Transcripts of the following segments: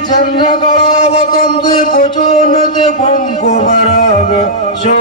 ಚಂದ್ರ ಕಳಾವತಂದು ಪುಚೋನತೆ pump ಬರಾಗ show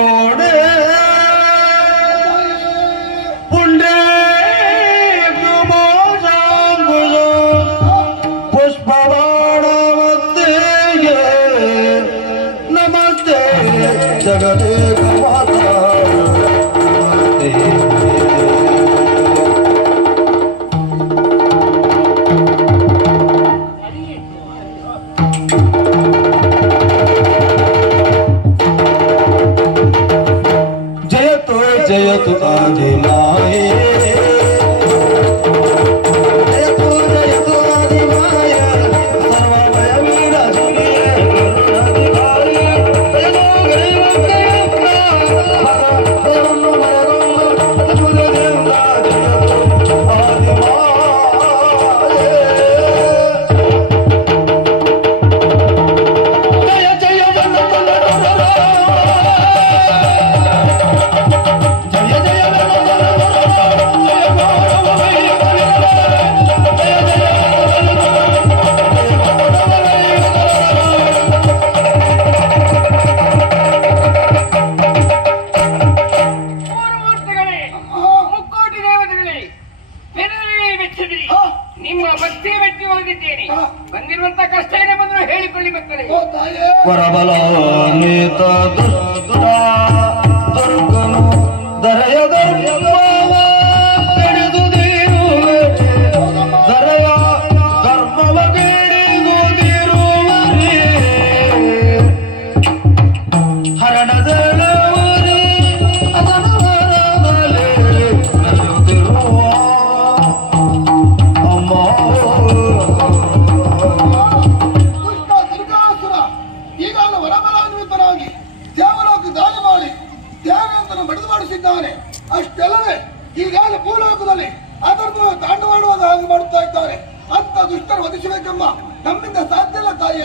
ನಿಮ್ಮ ಭಕ್ತಿ ಮೆಚ್ಚಿ ಹೋಗಿದ್ದೇನೆ. ಬಂದಿರುವಂತ ಕಷ್ಟ ಏನೇ ಬಂದ್ರು ಹೇಳಿಕೊಳ್ಳಿ ಮಕ್ಕಳೇ. ಬರಬಲ ದೊರಕನು ದರೆಯ ಇದ್ದಾರೆ. ಈಗಾಗಲೇ ಭೂಲೋಕದಲ್ಲಿ ಅದನ್ನು ದಾಂಡು ಹಾಗೆ ಮಾಡುತ್ತಾ ಇದ್ದಾರೆ. ಅಂತ ದುಷ್ಟರು ವಧಿಸಬೇಕಮ್ಮ ನಮ್ಮಿಂದ ಸಾಧ್ಯ ಇಲ್ಲ ತಾಯಿ.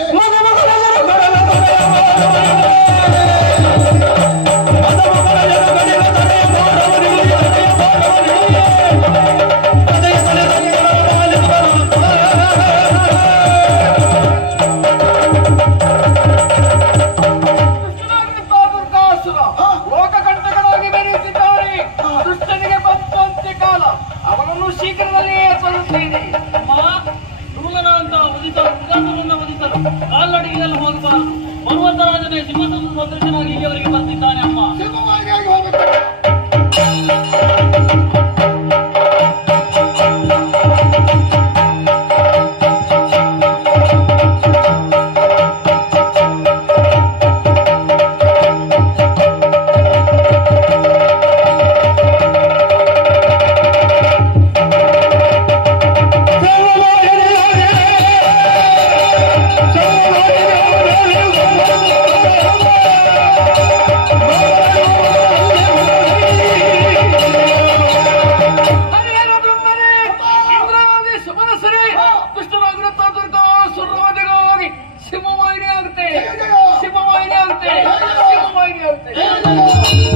ಶಿವಮೋಹಿನಿ ಅಂತೇಳಿ ಶಿವಮೋಹಿನಿ ಅಂತೇಳಿ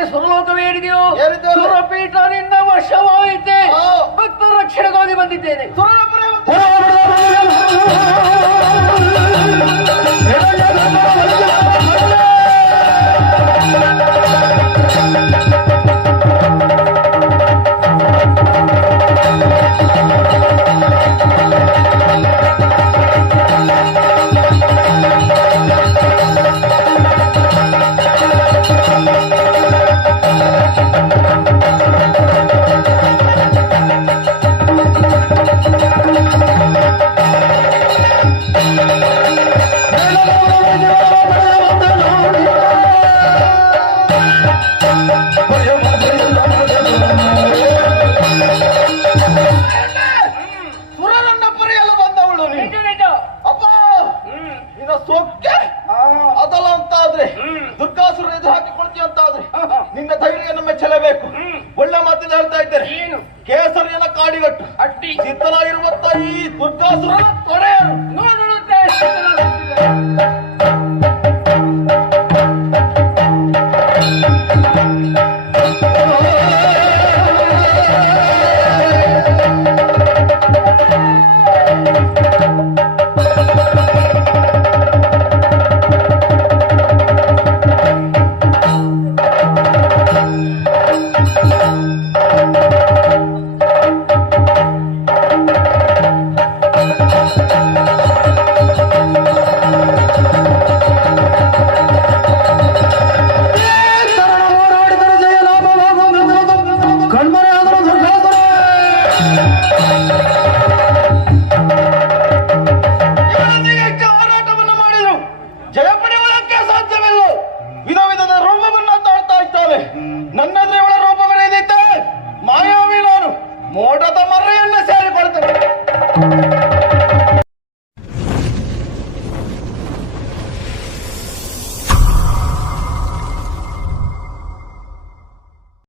ಪಾಪಿ ಆ. ಸಾಲದಕ್ಕೆ ಸುರಲೋಕವೇ ಏರಿದೆಯೋ ಏರಿದೆ. ಸುರಪೀಠ ನಿನ್ನ ವಶವಾಯಿತೆ ಭಕ್ತ ರಕ್ಷಣೆಗಾಗಿ ಬಂದಿದ್ದೇನೆ. ಸೊಕ್ಕೆ ಅದಲ್ಲ ಅಂತ ಆದ್ರೆ. ದುರ್ಗಾಸುರ ಎದುರು ಹಾಕಿಕೊಳ್ತೀವಿ ಅಂತ ಆದ್ರೆ ನಿನ್ನ ಧೈರ್ಯ ನಮ್ಮ ಮೆಚ್ಚಲೇಬೇಕು ಹ್ಮ್. ಒಳ್ಳೆ ಮಾತಿನ ಹೇಳ್ತಾ ಇದ್ದಾರೆ ಏನು? ಕೇಸರಿಯನ ಕಾಡಿಗಟ್ಟು. ಅಟ್ಟಿ ಚಿತ್ತನಾಗಿರುವಂತ ಈ ದುರ್ಗಾಸುರ ತೊರೆಯರು. ನೋಡುವಂತೆ ಸಾಧ್ಯವಿಲ್ಲ. ವಿಧ ವಿಧದ ರೂಪವನ್ನ ತಾಳ್ತಾ ಇದ್ದಾನೆ ನನ್ನದ್ರೆ ಇವಳ ರೂಪ ಬರೆಯದಿದ್ದೆ ಮಾಯಾವಿ ನಾನು ಮೋಟದ ಸೇರಿ ಸೇರಿಕೊಳ್ತೇನೆ